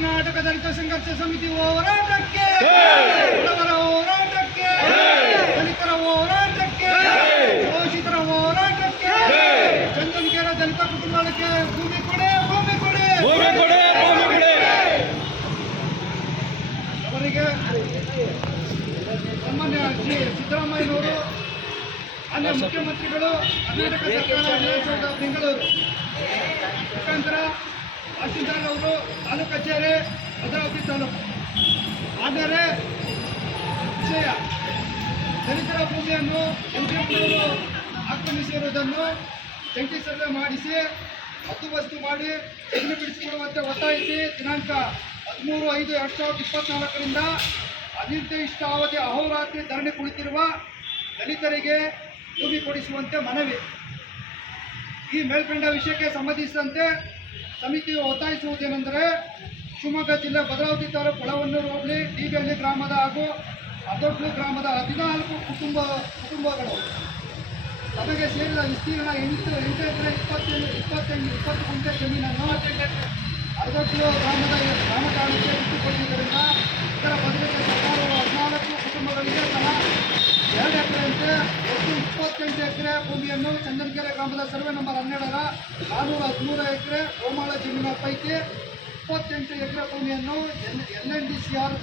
ಕರ್ನಾಟಕ ದಲಿತ ಸಂಘರ್ಷ ಸಮಿತಿ ಹೋರಾಟಕ್ಕೆ ಬಡವರ ಹೋರಾಟಕ್ಕೆ ದಲಿತರ ಹೋರಾಟಕ್ಕೆ ಶೋಷಿತರ ಹೋರಾಟಕ್ಕೆ ಚಂದನ್ಕೇರ ದಲಿತ ಕುಟುಂಬಕ್ಕೆ ಭೂಮಿ ಕೊಡೆ ಭೂಮಿ ಕೊಡೆ! ಅವರಿಗೆ ಸಾಮಾನ್ಯ ಶ್ರೀ ಸಿದ್ದರಾಮಯ್ಯನವರು ಅಲ್ಲಿ ಮುಖ್ಯಮಂತ್ರಿಗಳು ಕರ್ನಾಟಕ ಸರ್ಕಾರ ಬೆಂಗಳೂರು. ಮುಖಾಂತರ ತಹಶೀಲ್ದಾರ್ ಅವರು ತಾಲೂಕು ಕಚೇರಿ, ಭದ್ರಾವತಿ ತಾಲೂಕು. ಆದರೆ, ವಿಷಯ, ದಲಿತರ ಭೂಮಿಯನ್ನು ಎಂಪಿಎಂನವರು ಆಕ್ರಮಿಸಿರುವುದನ್ನು ಜಂಟಿ ಸರ್ವೆ ಮಾಡಿಸಿ ಹದ್ದುಬಸ್ತು ಮಾಡಿ ತೆಗೆದು ಬಿಡಿಸಿಕೊಳ್ಳುವಂತೆ ಒತ್ತಾಯಿಸಿ ದಿನಾಂಕ ಹದಿಮೂರು ಐದು ಎರಡು ಸಾವಿರದ ಇಪ್ಪತ್ನಾಲ್ಕರಿಂದ ಅನಿರ್ದಿಷ್ಟಾವಧಿ ಅಹೋರಾತ್ರಿ ಧರಣಿ ಕುಳಿತಿರುವ ದಲಿತರಿಗೆ ಭೂಮಿ ಕೊಡಿಸುವಂತೆ ಮನವಿ. ಈ ಮೇಲ್ಕಂಡ ವಿಷಯಕ್ಕೆ ಸಂಬಂಧಿಸಿದಂತೆ ಸಮಿತಿಯು ಒತ್ತಾಯಿಸುವುದೇನೆಂದರೆ ಶಿವಮೊಗ್ಗ ಜಿಲ್ಲೆ ಭದ್ರಾವತಿ ತಾಲೂಕು ಒಳವನ್ನೂರು ಹೋಬಳಿ ಡಿಗಳ್ಳಿ ಗ್ರಾಮದ ಹಾಗೂ ಅದೊಡ್ಲು ಗ್ರಾಮದ ಹದಿನಾಲ್ಕು ಕುಟುಂಬ, ಕುಟುಂಬಗಳು. ತಮಗೆ ಸೇರಿದ ವಿಸ್ತೀರ್ಣ ಎಂಟು ಎಂಟು ಎಕರೆ ಇಪ್ಪತ್ತೆಂಟು ಇಪ್ಪತ್ತೆಂಟು ಇಪ್ಪತ್ತು ಗುಂಟೆ ಜಮೀನನ್ನು ಕಿಲೋ ಗ್ರಾಮದ, ಗ್ರಾಮ ಗ್ರಾಮಕಾಲಕ್ಕೆ ಬಿಟ್ಟುಕೊಟ್ಟಿದ್ದರಿಂದ ಇದರ ಬದಲಿಗೆ ಸರ್ಕಾರವು ಹದಿನಾಲ್ಕು ಕುಟುಂಬಗಳಿಗೆ ತಲಾ ಎರಡು ಎಕರೆಯಂತೆ ಒಟ್ಟು ಇಪ್ಪತ್ತೆಂಟು ಎಕರೆ ಭೂಮಿಯನ್ನು ಚಂದನಕೆರೆ ಗ್ರಾಮದ ಸರ್ವೆ ನಂಬರ್ ಹನ್ನೆರಡರ ನಾನ್ನೂರ ಹದಿಮೂರು ಎಕರೆ ಗೋಮಾಳ ಜಮೀನ ಪೈಕಿ ಇಪ್ಪತ್ತೆಂಟು ಎಕರೆ ಭೂಮಿಯನ್ನು L L N D C R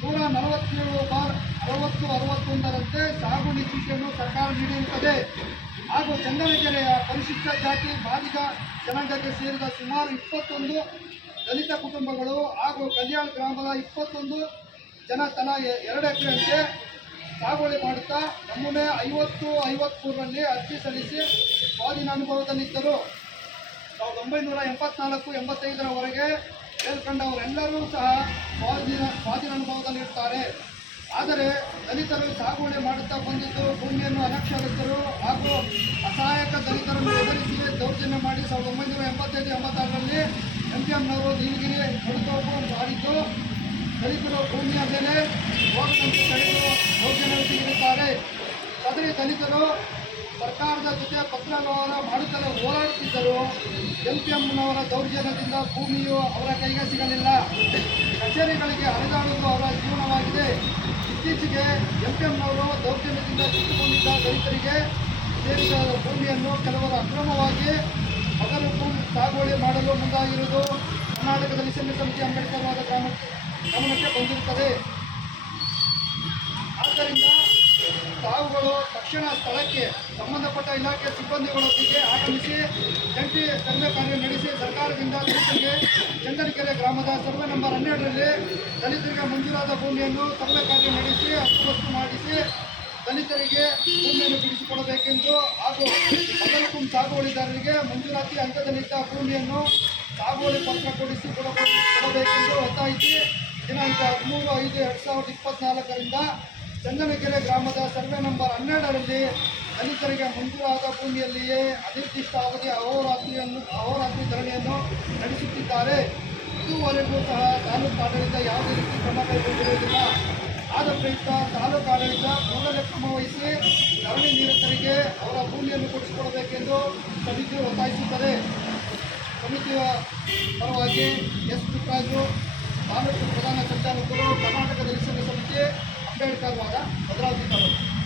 ನೂರ ನಲವತ್ತೇಳು ಬಾರ್ ಅರವತ್ತು ಅರವತ್ತೊಂದರಂತೆ ಸಾಗುಣಿ ಚೀಟಿಯನ್ನು ಸರ್ಕಾರ ನೀಡಿರುತ್ತದೆ. ಹಾಗೂ ಚಂದನಕೆರೆಯ ಪರಿಶಿಷ್ಟ ಜಾತಿ ಬಾಧಿಕ ಜನಾಂಗಕ್ಕೆ ಸೇರಿದ ಸುಮಾರು ಇಪ್ಪತ್ತೊಂದು ದಲಿತ ಕುಟುಂಬಗಳು ಹಾಗೂ ಕಲ್ಯಾಣ ಗ್ರಾಮದ ಇಪ್ಪತ್ತೊಂದು ಜನ ತಲಾ ಎರಡು ಎಕರೆಯಂತೆ ಸಾಗುವಳಿ ಮಾಡುತ್ತಾ ನಮೂನೆ ಐವತ್ತು ಐವತ್ಮೂರರಲ್ಲಿ ಅರ್ಜಿ ಸಲ್ಲಿಸಿ ಸ್ವಾಧೀನ ಅನುಭವದಲ್ಲಿದ್ದರು. ಸಾವಿರದ ಒಂಬೈನೂರ ಎಂಬತ್ನಾಲ್ಕು, ಎಂಬತ್ತೈದರವರೆಗೆ ಸೇರ್ಕೊಂಡವರೆಲ್ಲರೂ ಸಹ ಸ್ವಾಧೀನ ಸ್ವಾಧೀನ ಅನುಭವದಲ್ಲಿರ್ತಾರೆ. ಆದರೆ ದಲಿತರು ಸಾಗುವಳಿ ಮಾಡುತ್ತಾ ಬಂದಿದ್ದು ಭೂಮಿಯನ್ನು ಅನಕ್ಷರಸ್ಥರು ಹಾಗೂ ಅಸಹಾಯಕ ದಲಿತರನ್ನು ಎದುರಿಸಿ ದೌರ್ಜನ್ಯ ಮಾಡಿ ಸಾವಿರದ ಒಂಬೈನೂರ ಎಂಬತ್ತೈದು, ಎಂಬತ್ತಾರರಲ್ಲಿ ಎಂ ಪಿ ಎಂನವರು ನೀಲಗಿರಿ ಹೊರತೋಪು ಮಾಡಿದ್ದು. ದಲಿತರು ಭೂಮಿಯ ಮೇಲೆ ದಲಿತರು ಸರ್ಕಾರದ ಜೊತೆ ಪತ್ರ ವ್ಯವಹಾರ ಮಾಡುತ್ತಲೇ ಹೋರಾಡುತ್ತಿದ್ದರು. ಎಂ ಪಿ ಎಂನವರ ದೌರ್ಜನ್ಯದಿಂದ ಭೂಮಿಯು ಅವರ ಕೈಗೆ ಸಿಗಲಿಲ್ಲ. ಕಚೇರಿಗಳಿಗೆ ಅಲೆದಾಡುವುದು ಅವರ ಜೀವನವಾಗಿದೆ. ಇತ್ತೀಚೆಗೆ ಎಂ ಪಿ ಎಂನವರು ದೌರ್ಜನ್ಯದಿಂದ ಕಿತ್ತುಕೊಂಡಿದ್ದ ದಲಿತರಿಗೆ ಸೇರಿದ ಭೂಮಿಯನ್ನು ಕೆಲವರು ಅಕ್ರಮವಾಗಿ ಹಗಲು ಭೂಮಿ ಸಾಗುವಳಿ ಮಾಡಲು ಮುಂದಾಗಿರುವುದು ಕರ್ನಾಟಕದಲ್ಲಿ ಸಣ್ಣ ಸಮಿತಿ ಅಂಬೇಡ್ಕರ್ ಗ್ರಾಮ, ಗಮನಕ್ಕೆ ಬಂದಿರುತ್ತದೆ. ಆದ್ದರಿಂದ ತಾವುಗಳು ತಕ್ಷಣ ಸ್ಥಳಕ್ಕೆ ಸಂಬಂಧಪಟ್ಟ ಇಲಾಖೆ ಸಿಬ್ಬಂದಿಗಳೊಂದಿಗೆ ಆಗಮಿಸಿ ಜಂಟಿ ಸರ್ವೆ ಕಾರ್ಯ ನಡೆಸಿ ಸರ್ಕಾರದಿಂದ ದಲಿತರಿಗೆ ಚಂದನಕೆರೆ ಗ್ರಾಮದ ಸರ್ವೆ ನಂಬರ್ ಹನ್ನೆರಡರಲ್ಲಿ ದಲಿತರಿಗೆ ಮಂಜೂರಾದ ಭೂಮಿಯನ್ನು ಸರ್ವೆ ಕಾರ್ಯ ನಡೆಸಿ ಅಸ್ತುವಸ್ತು ಮಾಡಿಸಿ ದಲಿತರಿಗೆ ಭೂಮಿಯನ್ನು ಬಿಡಿಸಿಕೊಡಬೇಕೆಂದು ಹಾಗೂ ಮೊದಲಕ್ಕೂ ಸಾಗುವಳಿದಾರರಿಗೆ ಮಂಜೂರಾತಿ ಹಂತದಲ್ಲಿದ್ದ ಭೂಮಿಯನ್ನು ಸಾಗುವಳಿ ಪತ್ರ ಕೊಡಿಸಿ ಕೊಡ ಕೊಡಬೇಕೆಂದು ಒತ್ತಾಯಿಸಿ ದಿನಾಂಕ ಹದಿಮೂರು ಐದು ಎರಡು ಸಾವಿರದ ಇಪ್ಪತ್ನಾಲ್ಕರಿಂದ ಚಂದನಕೆರೆ ಗ್ರಾಮದ ಸರ್ವೆ ನಂಬರ್ ಹನ್ನೆರಡರಲ್ಲಿ ದಲಿತರಿಗೆ ಮಂಜೂರಾದ ಭೂಮಿಯಲ್ಲಿಯೇ ಅನಿರ್ದಿಷ್ಟ ಅವಧಿ ಅಹೋರಾತ್ರಿಯನ್ನು ಅಹೋರಾತ್ರಿ ಧರಣಿಯನ್ನು ನಡೆಸುತ್ತಿದ್ದಾರೆ. ಇದುವರೆಗೂ ಸಹ ತಾಲೂಕು ಆಡಳಿತ ಯಾವುದೇ ರೀತಿ ಕ್ರಮ ಕೈಗೊಂಡಿರುವುದಿಲ್ಲ. ಆದ ಪ್ರಯುಕ್ತ ತಾಲೂಕು ಆಡಳಿತ ಕೂಡಲೇ ಕ್ರಮ ವಹಿಸಿ ಧರಣಿ ನಿರತರಿಗೆ ಅವರ ಭೂಮಿಯನ್ನು ಕೊಡಿಸಿಕೊಡಬೇಕೆಂದು ಸಮಿತಿ ಒತ್ತಾಯಿಸುತ್ತದೆ. ಸಮಿತಿಯ ಪರವಾಗಿ ಎಸ್ ಪುಟ್ಟರಾಜು, ತಾಲೂಕು ಪ್ರಧಾನ ಸಂಚಾಲಕರು ಕರ್ನಾಟಕ ದಲಿತ ಸಮಿತಿ ಅಂಬೇಡ್ಕರ್ ವಾದ ಭದ್ರಾವತಿ ತಾಲೂಕು